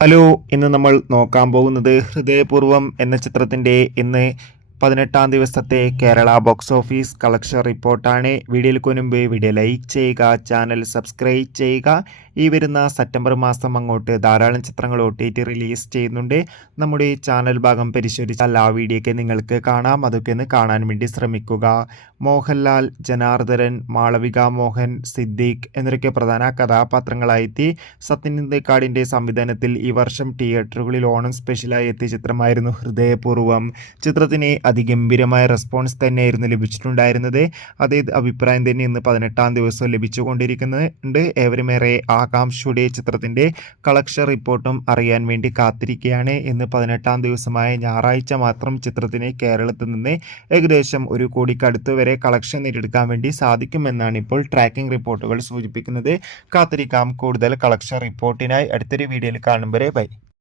Hello, ഇന്ന് നമ്മൾ നോക്കാൻ പോകുന്നത് ഹൃദയപൂർവ്വം എന്ന ചിത്രത്തിൻ്റെ ഇന്ന് 18-ാം ദിവസത്തെ കേരള ബോക്സ് ഓഫീസ് കളക്ഷൻ റിപ്പോർട്ടാണ്. വീഡിയോയ്ക്ക് മുൻപ് വീഡിയോ ലൈക്ക് ചെയ്യുക, ചാനൽ സബ്സ്ക്രൈബ് ചെയ്യുക. ഈ വരുന്ന സെപ്റ്റംബർ മാസം അങ്ങോട്ട് ധാരാളം ചിത്രങ്ങൾ OTT റിലീസ് ചെയ്യുന്നുണ്ട്. നമ്മുടെ ചാനൽ ഭാഗം പരിശോധിച്ചാൽ ആ വീഡിയോയ്ക്ക് നിങ്ങൾക്ക് കാണാം. അതൊക്കെ ഒന്ന് കാണാൻ വേണ്ടി ശ്രമിക്കുക. മോഹൻലാൽ, ജനാർദ്ദനൻ, മാളവിക മോഹൻ, സിദ്ദീഖ് എന്നിവരൊക്കെ പ്രധാന കഥാപാത്രങ്ങളായെത്തി സത്യൻ അന്തിക്കാടിൻ്റെ സംവിധാനത്തിൽ ഈ വർഷം തിയേറ്ററുകളിൽ ഓണം സ്പെഷ്യലായി എത്തിയ ചിത്രമായിരുന്നു ഹൃദയപൂർവ്വം. ചിത്രത്തിന് അതിഗംഭീരമായ റെസ്പോൺസ് തന്നെയായിരുന്നു ലഭിച്ചിട്ടുണ്ടായിരുന്നത്. അതേ അഭിപ്രായം തന്നെ ഇന്ന് 18-ാം ദിവസം ലഭിച്ചുകൊണ്ടിരിക്കുന്നുണ്ട്. ഏവരുമേറെ ആകാംക്ഷയുടെ ചിത്രത്തിൻ്റെ കളക്ഷൻ റിപ്പോർട്ടും അറിയാൻ വേണ്ടി കാത്തിരിക്കുകയാണ്. ഇന്ന് 18-ാം ദിവസമായ ഞായറാഴ്ച മാത്രം ചിത്രത്തിന് കേരളത്തിൽ നിന്ന് ഏകദേശം 1 കോടിക്കടുത്ത് വരെ കളക്ഷൻ നേടിയെടുക്കാൻ വേണ്ടി സാധിക്കുമെന്നാണ് ഇപ്പോൾ ട്രാക്കിംഗ് റിപ്പോർട്ടുകൾ സൂചിപ്പിക്കുന്നത്. കാത്തിരിക്കാം കൂടുതൽ കളക്ഷൻ റിപ്പോർട്ടിനായി. അടുത്തൊരു വീഡിയോയിൽ കാണും വരെ ബൈ.